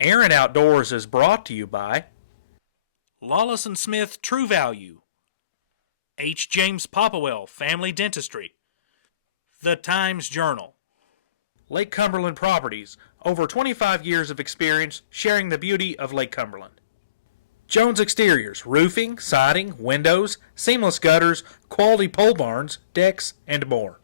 Aaron Outdoors is brought to you by Lawless & Smith True Value, H. James Popplewell Family Dentistry, The Times Journal, Lake Cumberland Properties, over 25 years of experience sharing the beauty of Lake Cumberland. Jones Exteriors, roofing, siding, windows, seamless gutters, quality pole barns, decks, and more.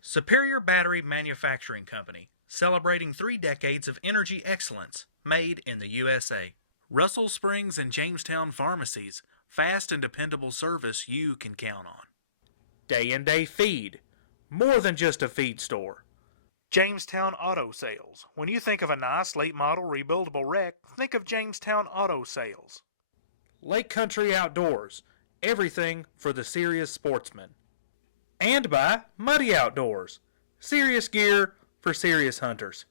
Superior Battery Manufacturing Company, celebrating 3 decades of energy excellence, made in the USA. Russell Springs and Jamestown Pharmacies, fast and dependable service you can count on. Day and Day Feed, more than just a feed store. Jamestown Auto Sales. When you think of a nice late model rebuildable wreck, think of Jamestown Auto Sales. Lake Country Outdoors, everything for the serious sportsman. And by Muddy Outdoors, serious gear for serious hunters.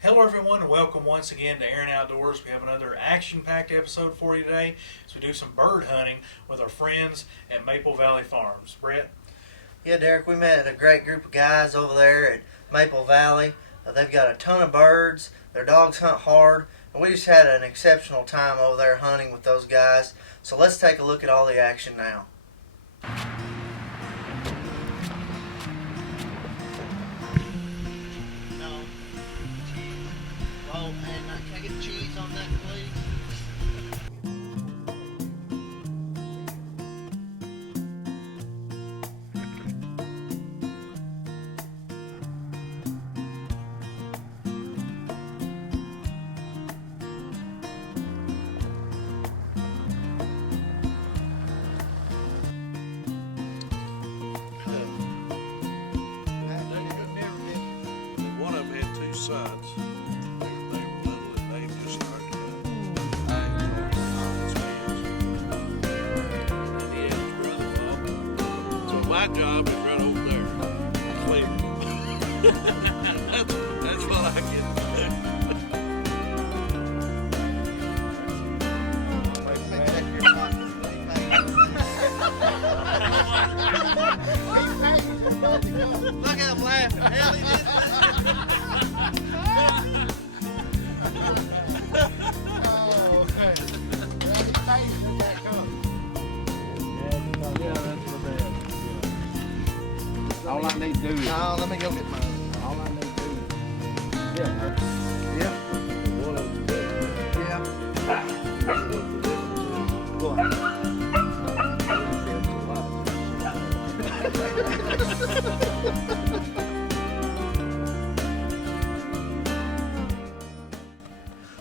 Hello everyone and welcome once again to Aaron Outdoors. We have another action-packed episode for you today as we do some bird hunting with our friends at Maple Valley Farms. Brett? Yeah, Derek, we met a great group of guys over there at Maple Valley. They've got a ton of birds. Their dogs hunt hard. And we just had an exceptional time over there hunting with those guys. So let's take a look at all the action now. Oh, and can I get cheese on that, please? One of them had 2 sons. My job is right over there, cleaning. that's what I get to Look at him laughing. Hell, he All I need to do is. No, let me go get mine. All I need to do is. Yeah. Yeah. one of them. Yeah. Go on.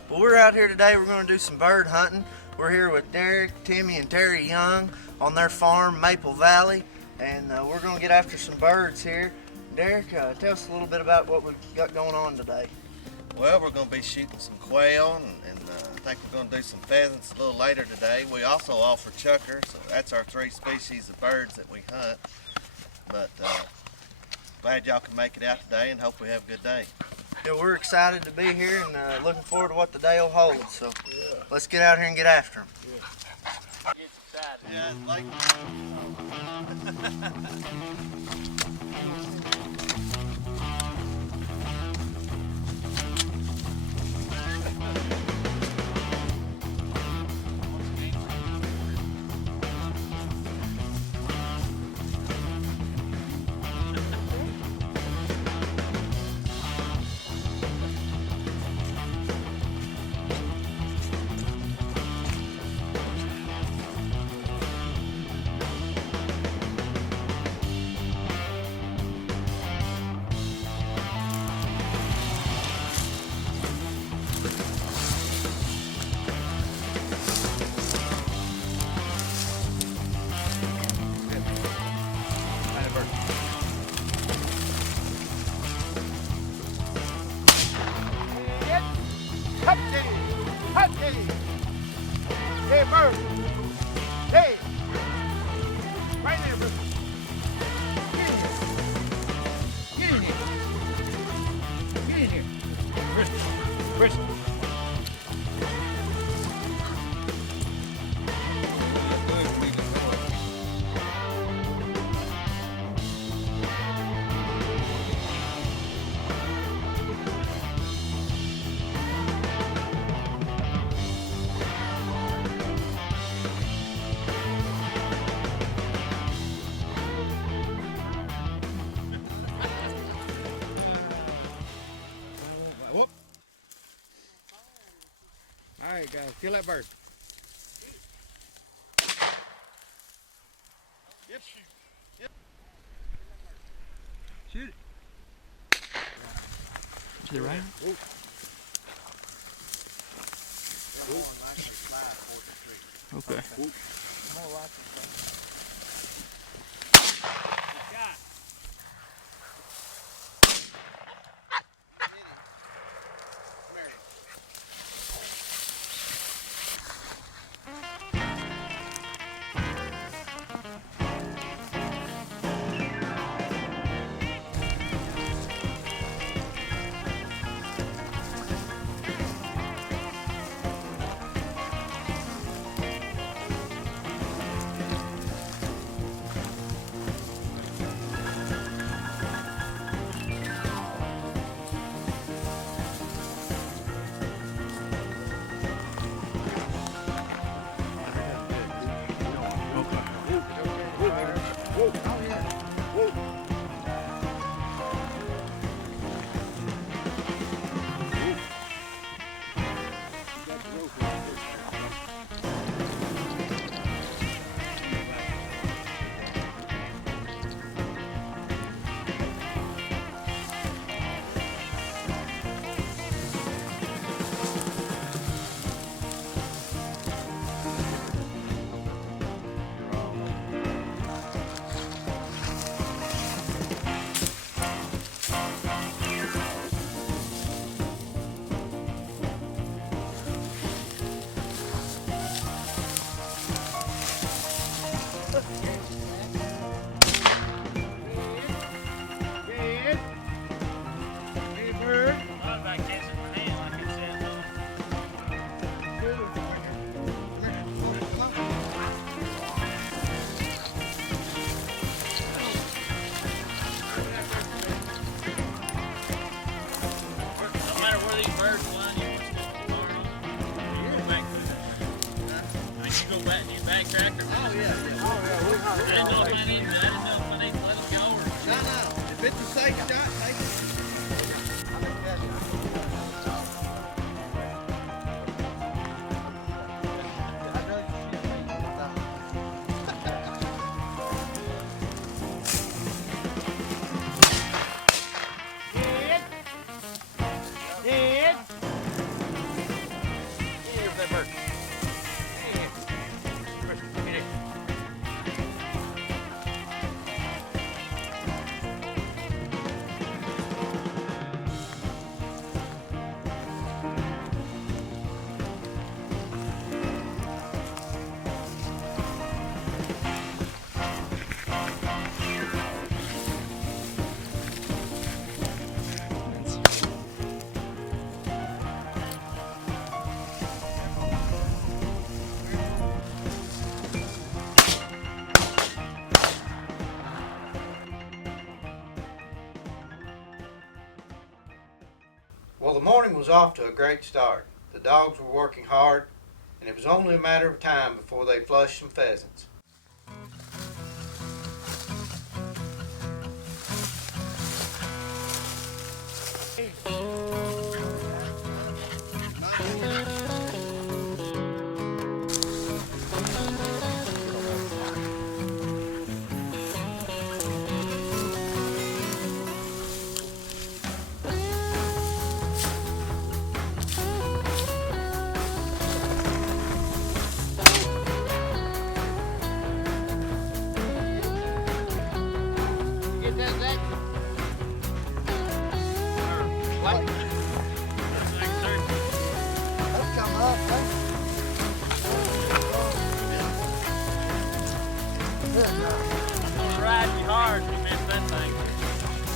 Well, we're out here today. We're going to do some bird hunting. We're here with Derek, Timmy, and Terry Young on their farm, Maple Valley, and we're going to get after some birds here. Derek, tell us a little bit about what we've got going on today. Well, we're going to be shooting some quail, and I think we're going to do some pheasants a little later today. We also offer chukar, so that's our 3 species of birds that we hunt. But glad y'all can make it out today, and hope we have a good day. Yeah, we're excited to be here and looking forward to what the day will hold. So let's get out here and get after them. Yeah, it's like... that bird. Hey. Right there, bro. Get in here. Get in here. Get in here. Chris. Whoop. All right, guys, kill that bird. Yep. Shoot it. To the right? Okay. If it's a safe shot, take it. Well, the morning was off to a great start. The dogs were working hard, and it was only a matter of time before they flushed some pheasants.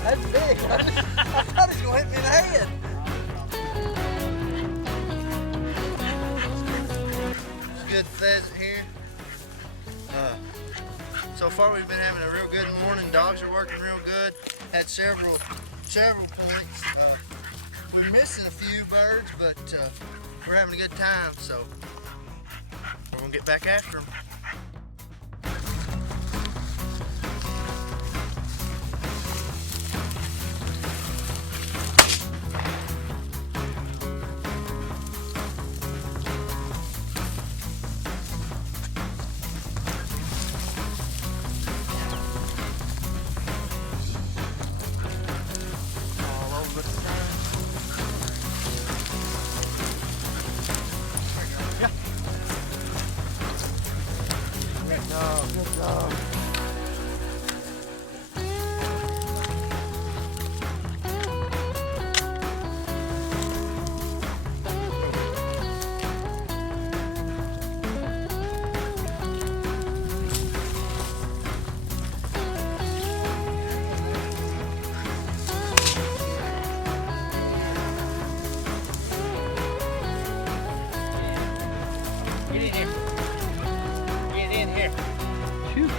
That's big. I thought he was gonna hit me in the head. Good pheasant here. So far we've been having a real good morning. Dogs are working real good. Had several points. We're missing a few birds, but we're having a good time. So we're gonna get back after them. Get in here. Get in here. Shoot.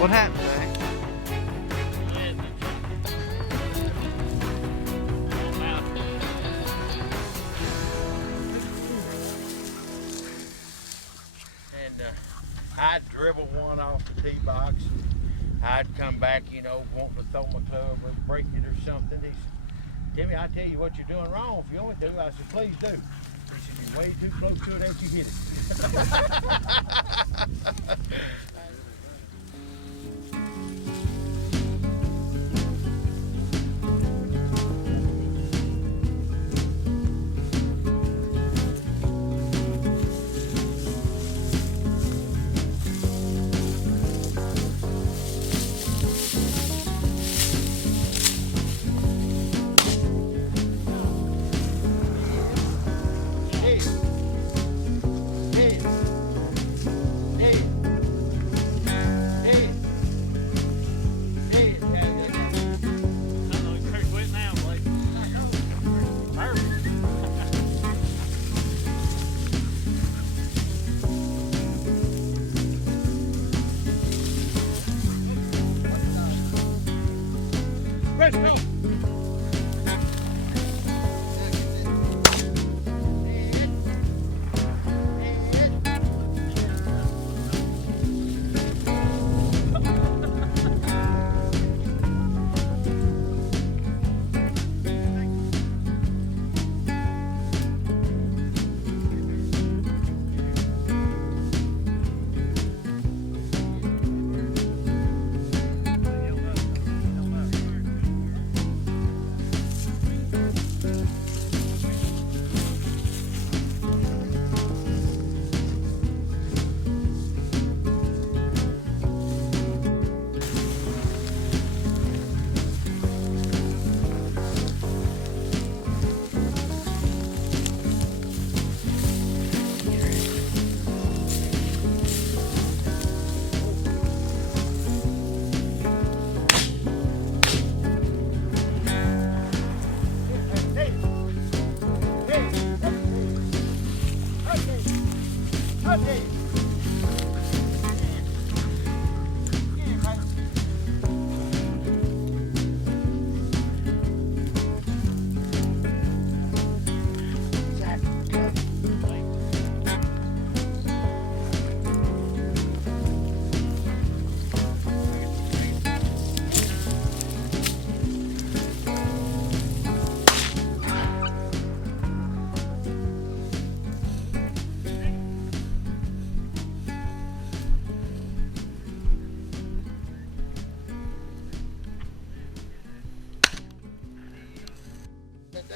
What happened, Zach? And I'd dribble one off the tee box. I'd come back, you know, wanting to throw my club or break it or something. He said, Timmy, I tell you what you're doing wrong. If you want to, I said, please do. He said, you're way too close to it as you hit it.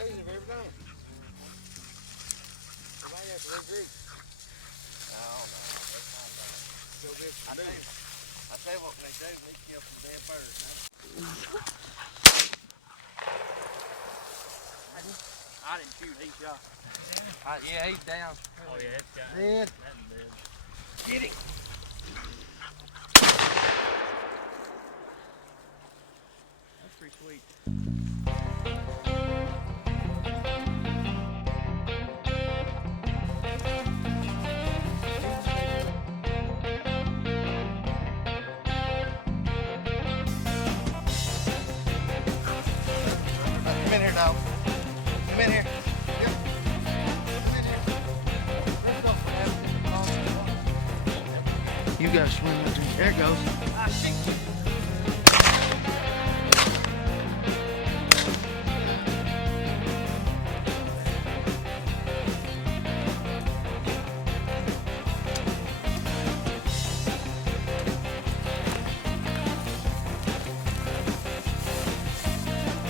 days of every night. We might have to regroup. I don't know. That's not bad. Go get I some tell food. you, what they do, they kill some dead birds. I didn't shoot, he shot. Yeah, he's down. Oh yeah, it's got Dead. that's dead. Get him. That's pretty sweet. Come in here now. Come in here. Yep. Come in here. You gotta swim with me. There it goes. Ah, shit.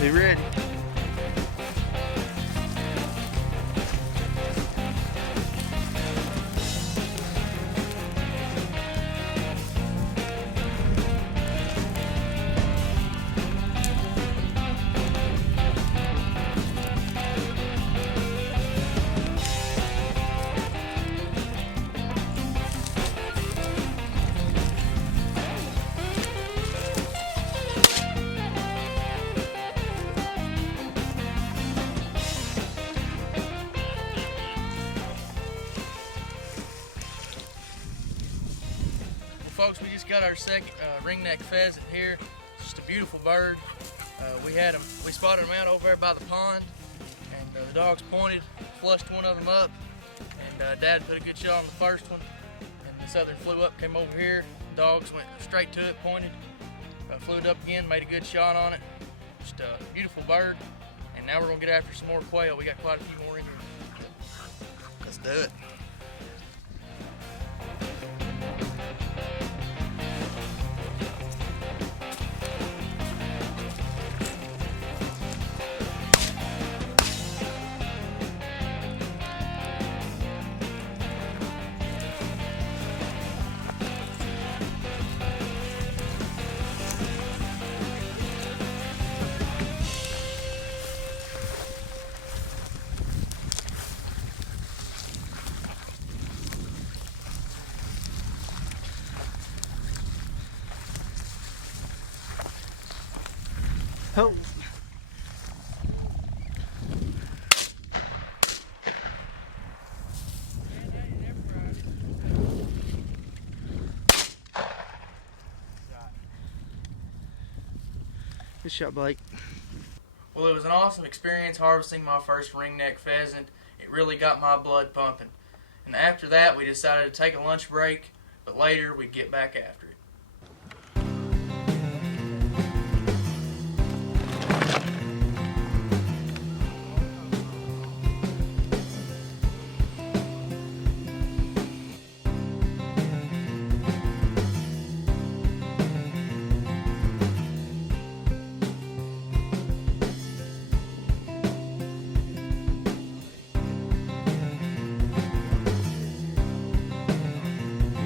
Be ready. Folks, we just got our second ringneck pheasant here. Just a beautiful bird. We spotted him out over there by the pond, and the dogs pointed, flushed one of them up, and Dad put a good shot on the first one, and this other flew up, came over here. Dogs went straight to it, pointed, flew it up again, made a good shot on it. Just a beautiful bird, and now we're gonna get after some more quail. We got quite a few more in here. Let's do it. Oh. Good shot, Blake. Well, it was an awesome experience harvesting my first ringneck pheasant. It really got my blood pumping. And after that, we decided to take a lunch break, but later we'd get back after it.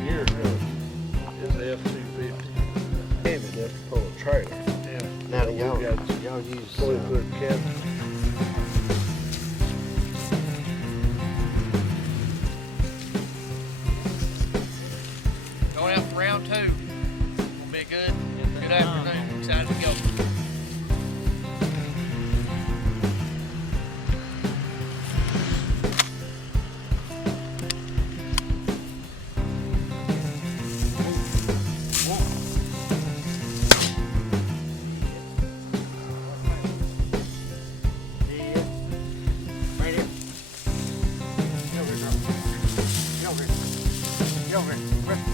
Years ago, is F-250. Heavy enough to pull a trailer. Yeah. Now We y'all got use 20-foot cap. Going out for round two. Will be good afternoon. Excited to go. right here. Get over here, girl. Get over here. Get over here. Right.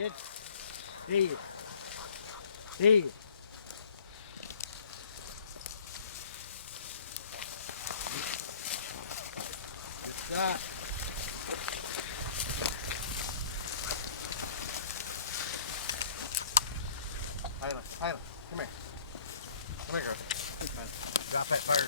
Dead. Dead. Dead. Good shot. Hyla, come here. Come here, girl. Drop that bird.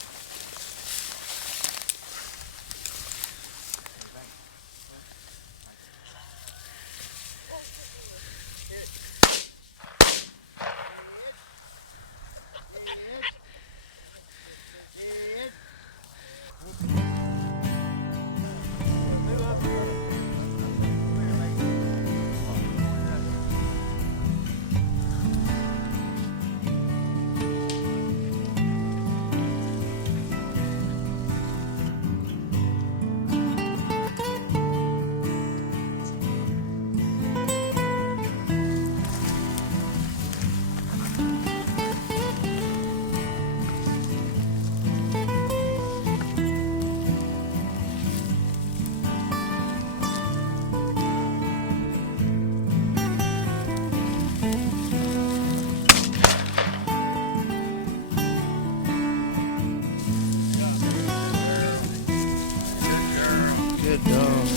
Good dog.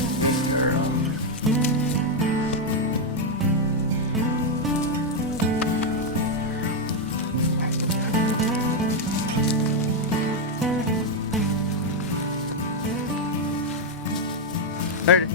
There.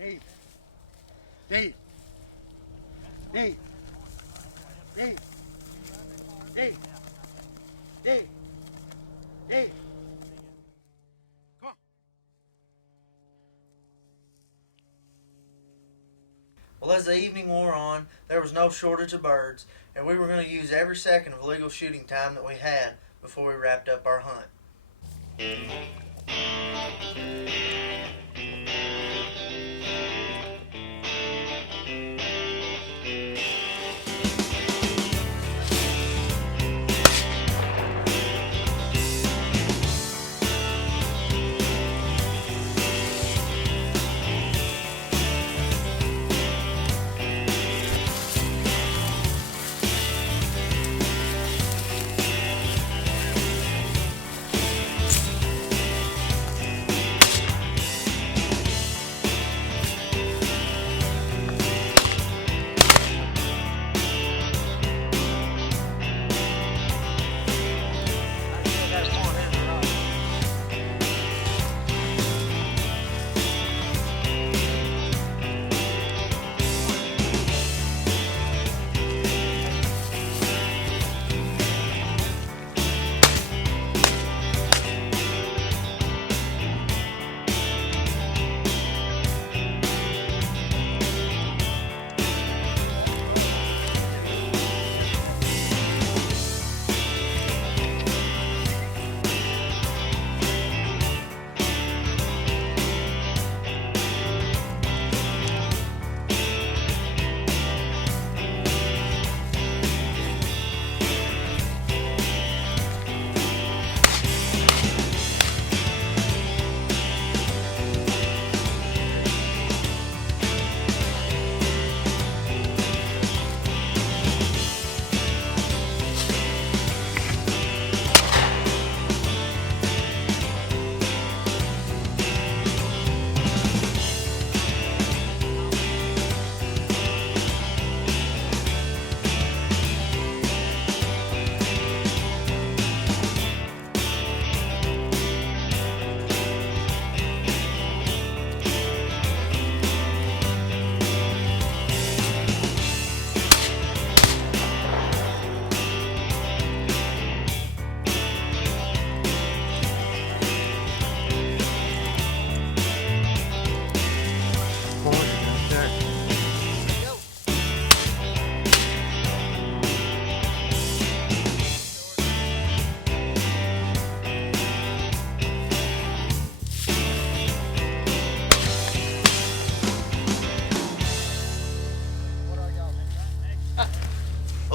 Dave. Dave. Dave. Dave. Dave. Dave. Dave. Come on. Well, as the evening wore on, there was no shortage of birds, and we were going to use every second of legal shooting time that we had before we wrapped up our hunt.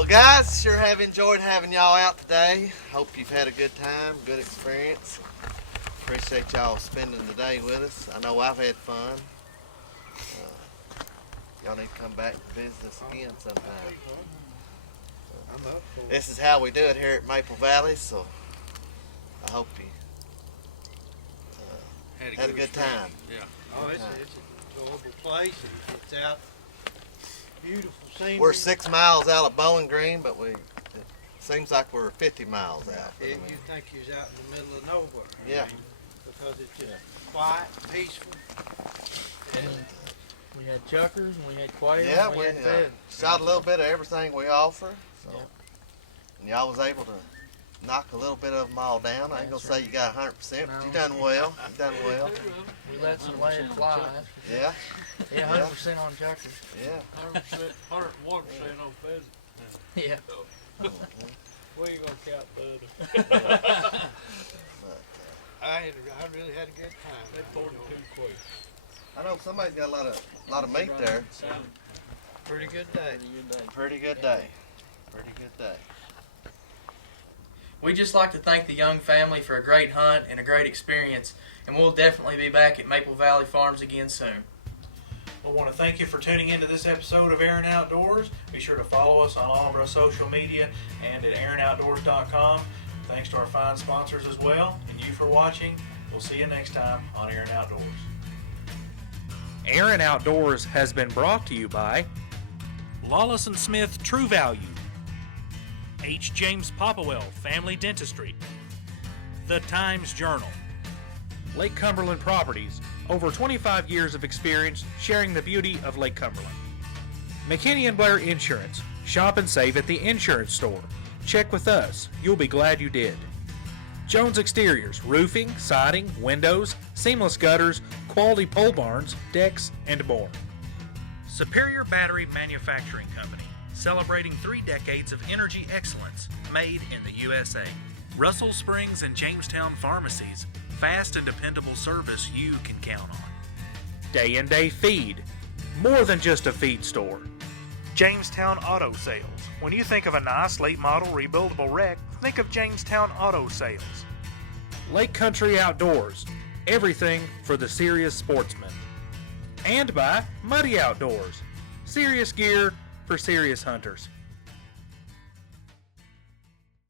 Well, guys, sure have enjoyed having y'all out today. Hope you've had a good time, good experience. Appreciate y'all spending the day with us. I know I've had fun. Y'all need to come back and visit us again sometime. This is how we do it here at Maple Valley, so I hope you had a good time. Oh, it's an enjoyable place, and it's out. Beautiful scenery. We're 6 miles out of Bowling Green, but it seems like we're 50 miles out. You think you're out in the middle of nowhere. Yeah. Because it's just quiet, peaceful. We had chuckers and we had quail. Yeah, and we had pheasants. shot a little bit of everything we offer. So. Yep. And y'all was able to knock a little bit of them all down. I ain't gonna say you got 100%, but No. you done well. You done well. We let some lead fly. Yeah, Yeah, 100% on chuckers. yeah. 101% on pheasant. Yeah. Where you gonna count the other? I really had a good time. They 42 quail. I know somebody's got a lot of meat there. Pretty good day. Pretty good day. Pretty good day. We'd just like to thank the Young family for a great hunt and a great experience, and we'll definitely be back at Maple Valley Farms again soon. I want to thank you for tuning into this episode of Aaron Outdoors. Be sure to follow us on all of our social media and at AaronOutdoors.com. Thanks to our fine sponsors as well, and you for watching. We'll see you next time on Aaron Outdoors. Aaron Outdoors has been brought to you by Lawless & Smith True Value, H. James Popplewell Family Dentistry, The Times Journal, Lake Cumberland Properties, over 25 years of experience sharing the beauty of Lake Cumberland. McKinney & Blair Insurance, shop and save at the insurance store. Check with us, you'll be glad you did. Jones Exteriors, roofing, siding, windows, seamless gutters, quality pole barns, decks, and more. Superior Battery Manufacturing Company, celebrating 3 decades of energy excellence, made in the USA. Russell Springs and Jamestown Pharmacies, fast and dependable service you can count on. Day and Day Feed, more than just a feed store. Jamestown Auto Sales. When you think of a nice late model rebuildable wreck, think of Jamestown Auto Sales. Lake Country Outdoors, everything for the serious sportsman. And by Muddy Outdoors, serious gear for serious hunters.